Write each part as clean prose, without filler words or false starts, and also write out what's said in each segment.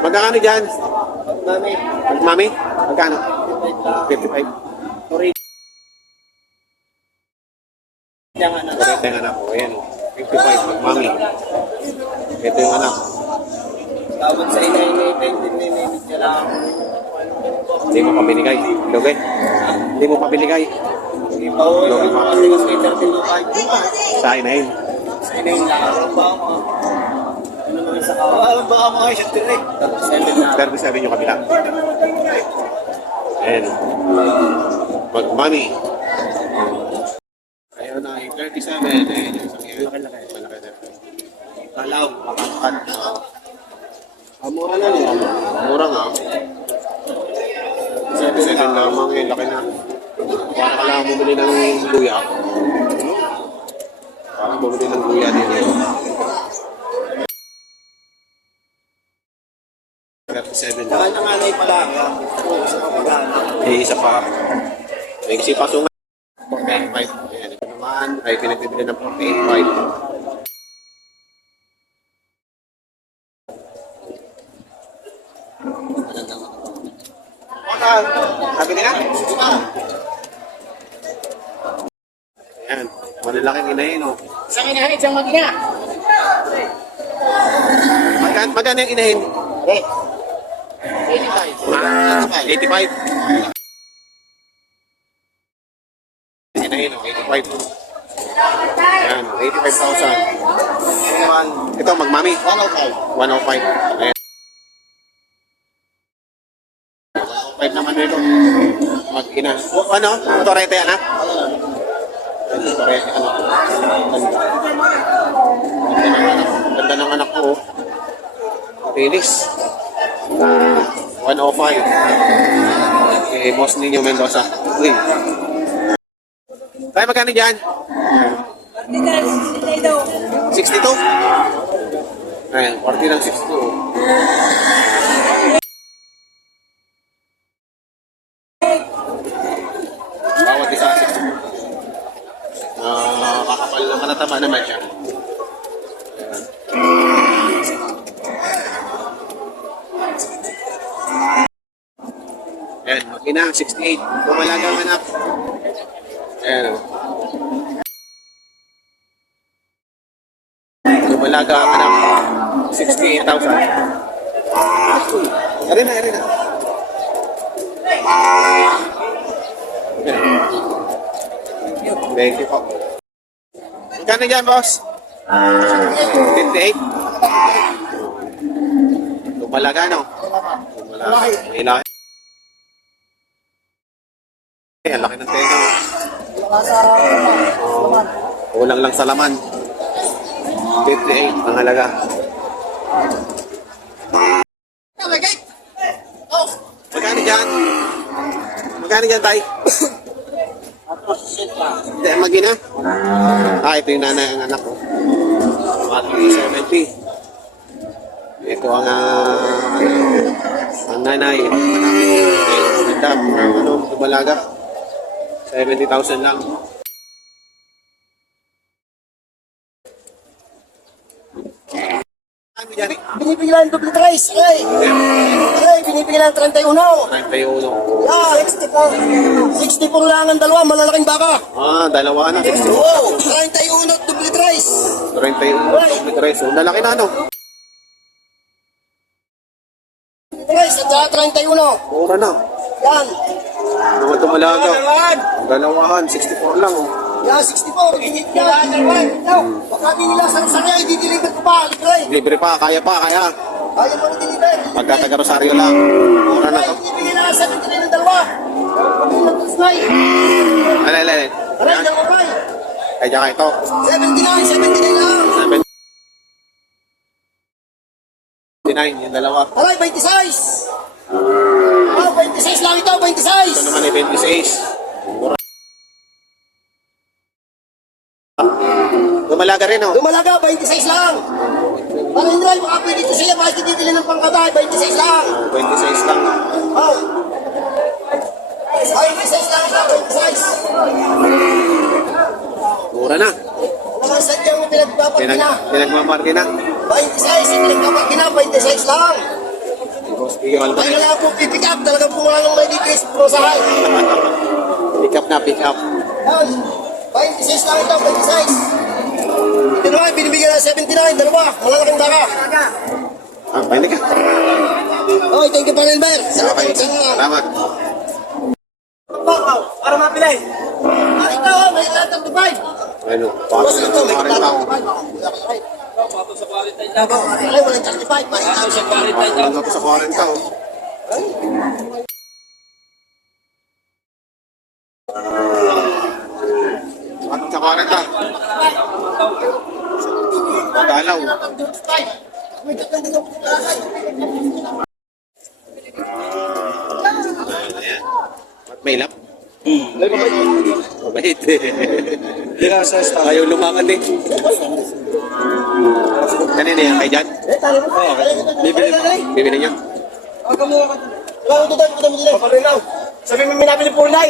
Magkano dyan? Mami. Mami? Magkano? 55. Sorry. Yung anak. Ito yung anak ko. Ayan o. 55. Magmami. Ito yung anak. Tawag sa inay-inay, hindi niya lang. Hindi mo pa binigay. Lugay. Hindi mo pa binigay. Oo, yung mga sigas kay 13.5. Sa inahin. Sa inay lang. Ang baka mo. Ano naman sa kawa? Ang baka mo ay siya direct. 37 yung kabila. Ayan. Magmami. Ayun na, 37. Ayan yung isang yan. Malaki na. Kalaw, makakakat. Mura na niya. Mura nga. 37 lamang eh. Laki na. Para ka lang bumili ng luya. Para bumili ng luya din. 37 lang. Saan ang anay pala? Oo, sa kapag-anak. Eh, isa pa. May kasi pasungan. 4.85. Ayan, ito naman ay pinagbibili ng 4.85. Sabi nila? Ayan, malalaking inahin, no? Sa kinahin, siyang magina. Magkano yung inahin? Eh, 85. 85. Inahin, no? 85. Ayan, 85,000. Ito, magmami. 105. 105. Ayan. 105 naman dito. Mag-ina. Ano? Torete, anak? Torete, anak. Ganda. Ganda ng anak ko. Felix. 105. Eh, boss ninyo Mendoza. Uy. Tayo magkano dyan? 62? Ayan, 40 ng 62. Bawat isa 62. Kakapal na matatama naman siya. Ayan, makina, 68. Lumalagang anak. Ayan. Lumalagang anak. 68,000. Ayan na, ayan na. Thank you po. Magkano dyan, boss? 58? Lumalaga, no? Lumalaga. May laki. Ang laki ng tenga. Kulang lang sa laman. 58 ang halaga. Magkano dyan? Magkano dyan, tay? Hindi, magina? Ito yung nanay ang anak ko. 70. Ito ang nanay. Ganda, dumalaga. 70,000 lang. Binipigilan double trace. Aray, binipigilan 31. 31. Yeah, 60 po lang ang dalawa, malalaking baka. Dalawa na. 60. Oo, 31 double trace. 31. Trace. Lalaki na, no? Trace at 31. Mura na. Yan. Mga dumalaga. Dalawahan. 64 lang, oh. Yan, 64. Hihit yan. Baka di nila sarang-sarang, i-deliver ko pa. Libre pa. Kaya pa. Kaya. Kaya mo i-deliver. Pagkataga Rosario lang. Mura na to. Binipigilan na 79 ng dalawa. Alay. Aray, dalawa pa. Kaya ka ito. 79 lang. 79. Yung dalawa. Aray, 26. Oh, 26 lang ito, 26. Ito naman ay 26. Mura. Dumalaga rin, oh. Lumalaga, 26 lang. Para hindi lang makapili dito siya, bakit titili ng pangkatay, 26 lang. 26 lang. Oh. 26 lang ito, 26. Mura na. Wala sadyang pinagpapakina. Pinagmamarke na. 26, pinagpapakina, 26 lang. Boss Pio Alvarez. Kaya lang po pipick up, talagang pumalong may dikis, prosahay. Pick up na, pick up. Yan, 26 lang ito, 26. Ito naman, binibigyan ng 79, dalawa, malalaking daka. Ah, pwede ka. Oh, thank you, Panelber. Okay, salamat. Para mapilay. Ah, ikaw, may 35. Ano, Boss, paso ito, may na rin tao. 35. Ay, walang 35. Hanggang sa 40 tao. At sa 40. Dalaw. Ayan. May lap? Mabait eh. Ayaw lumakad eh. Kanina yan, kay Jan? Bibili niyo? Sabi mo minabili po na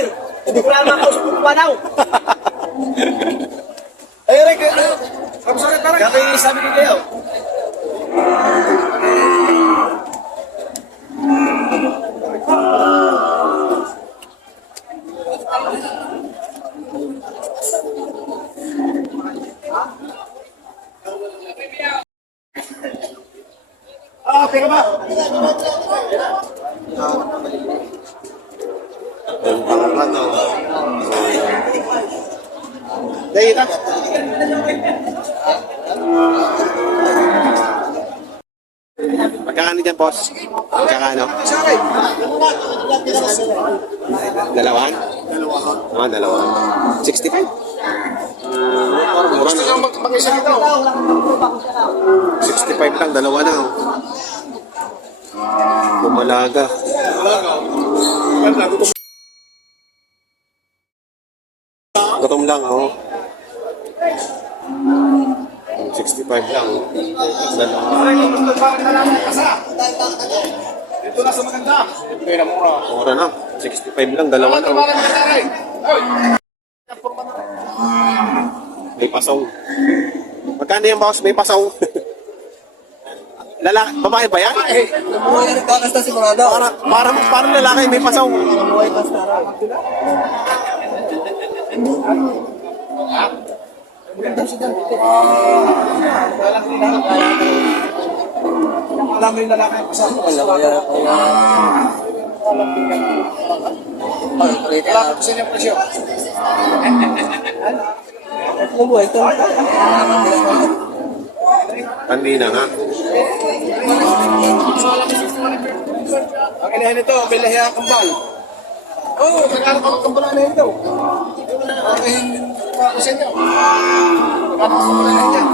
hindi ko na makausap ko pa daw. Ayun, Rick. Sabi ko kayo. Ah, pera ba? Ang pangalan to. Dahil na. Magkakano dyan, boss? Magkakano? Dalawan? Ah, dalawan. 65? Mura na. Mag-isa ito. 65 lang, dalawa na. Bumalaga. Gutom lang, oh. 65 lang. Dalawa. Ito na sa maganda. Ito na mura. Mura na. 65 lang, dalawa na. Oh. May pasaw. Magkano yung boss? May pasaw. Lalaki, babae ba yan? Namuhay na nagkakasta si Morado. Parang lalaki, may pasaw. Namuhay kasta raw. Alam mo yung lalaki ang kasama. Wala ko sa inyo presyo. Tandi na nga. Ang inahin nito, bilahiya kambal. Oo, nagkaroon ka ng kambal na ito. Ang ako sa inyo. Nagkaroon ka ng kambal na ito.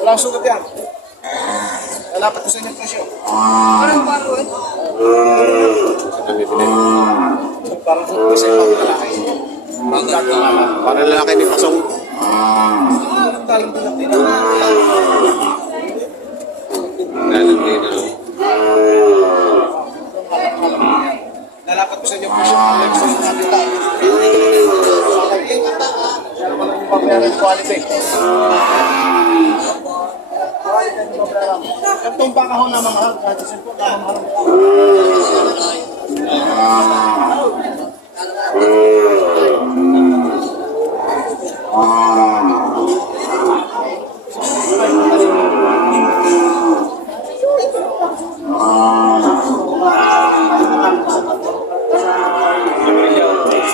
Wala ang sugat yan. Nalapat ko sa inyo presyo. Parang paro eh. Saan bibili? Parang sugat sa inyo. Parang lalaki, may pasaw. Lalandi na. Nalapat ko sa inyo presyo. Papayaran quality. Itong bakahon na mamahal, kahit sa po na mamahal.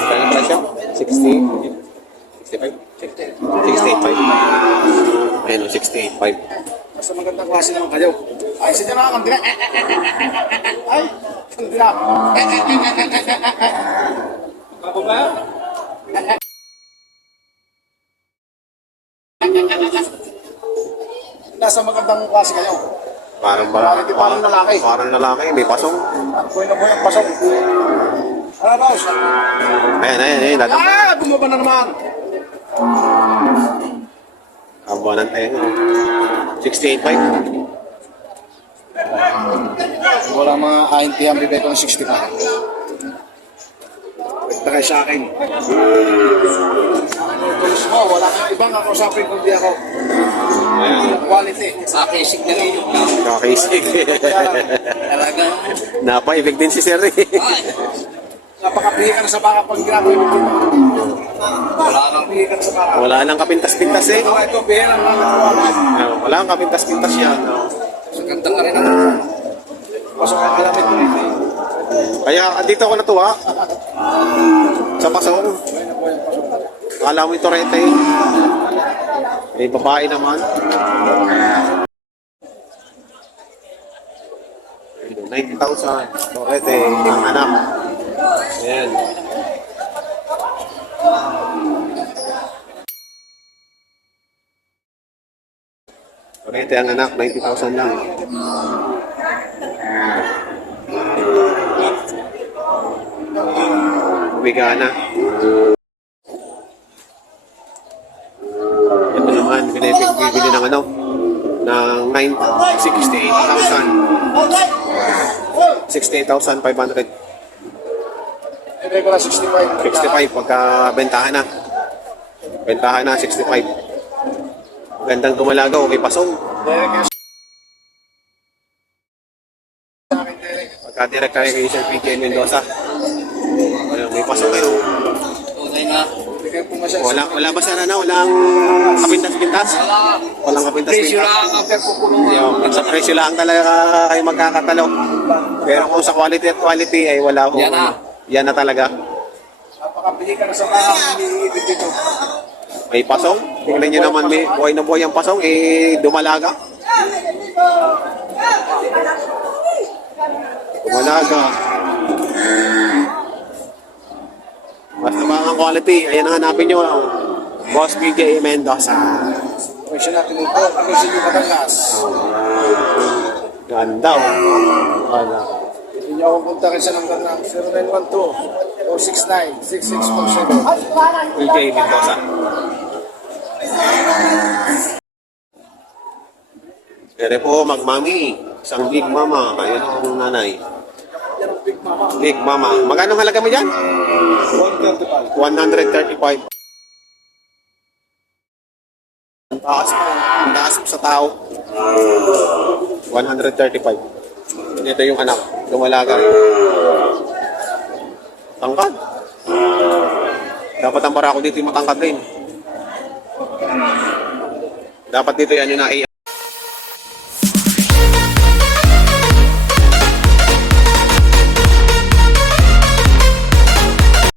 Kailan pa siya? 60? 65? 68.5. Ayun, 68.5. Basta magandang klase naman kayo. Ay, sadya na ang dila. Ay, ang dila. Ako ba? Nasa magandang klase kayo. Parang lalaki. Parang lalaki, may pasong. Buhay na buhay ang pasok. Ano ba? Ayan, dadam. Ah, bumaba na naman. Kabuanan tayo. 68.5. Wala mga ANP ang bibay ko ng 65. Ito kayo sa akin. mismo, wala kang ibang kakusapin kundi ako. Quality. Sa kisig na rin yung Kakaisig. talaga. Napaibig din si Sir eh. Napakapihi ka na sa baka pag ginagawa mo. Wala kang pihi ka na sa baka. Wala nang kapintas-pintas eh. Ito, pihi lang mga katuwalan. Wala nang kapintas-pintas yan. Sa ganda ka rin naman. Pasok ang alamit mo dito. Kaya dito ako natuwa. Sa pasong. Akala mo ito rete eh. May babae naman. 90,000. Torete, ang anak. Ayan. Torete, ang anak. 90,000 lang. Bigana. Ito naman, bibili ng ano? Ng 68,500. Ibigay ko na 65. 65 pagka bentahan na. Bentahan na 65. Magandang gumalagaw, may pasong. Pagka direct kayo kay Sir PJ Mendoza. Ayun, may pasong kayo. Tunay na. Ibigay po masyadong. Wala ba sana na? Walang kapintas-pintas? Walang Presyo kapintas-pintas. lang ang pagpupunuan. Yung sa presyo lang talaga kayo magkakatalo. Pero kung sa quality at quality ay wala ko. Yan na. Yan na talaga. Napakapihi ka na sa baka iniibig dito. May pasong. Tingnan nyo naman, may buhay na buhay ang pasong. Eh, dumalaga. Dumalaga. Basta ba ang quality? Ayan ang hanapin nyo. Boss PJ Mendoza. Presyo natin ito. Ano sa inyo Batangas? Ganda oh. Wala. Hindi niyo ako kontakin sa number ng 0912-469-6647. PJ Mendoza. Ere po, magmami. Isang big mama. Ayun ang nanay. Yan ang big mama. Big mama. Magkano halaga mo dyan? 135. 135. Ang taas mo. Ang taas mo sa tao. 135. Ito yung anak. Lumalaga. Tangkad. Dapat ang barako dito yung matangkad din. Dapat dito yan yung na